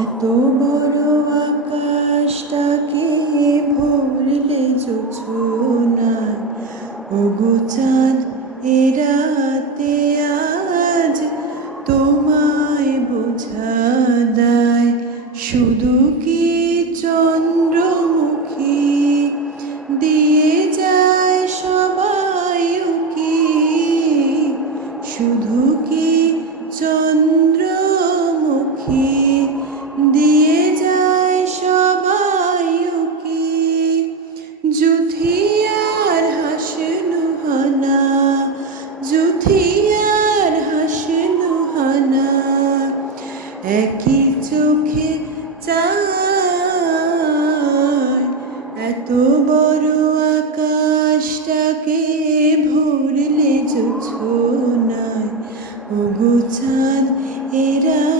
এত বড় আকাশটাকে ভরলে জোছনায়, ওগো চাঁদ এ রাতে আজ তোমায় বোঝা দায়। শুধু কি চন্দ্রমুখী দিয়ে যায় সবাই উকি, শুধু কি চন্দ্রমুখী দিয়ে যায় সবাই উকি। জুথিয়ার হাসনু হানা, জুথিয়ার হাসনু হানা, একই চোখে চায়। এত বড় আকাশটাকে ভরলে জোছনায়, ওগো চাঁদ এ রাতে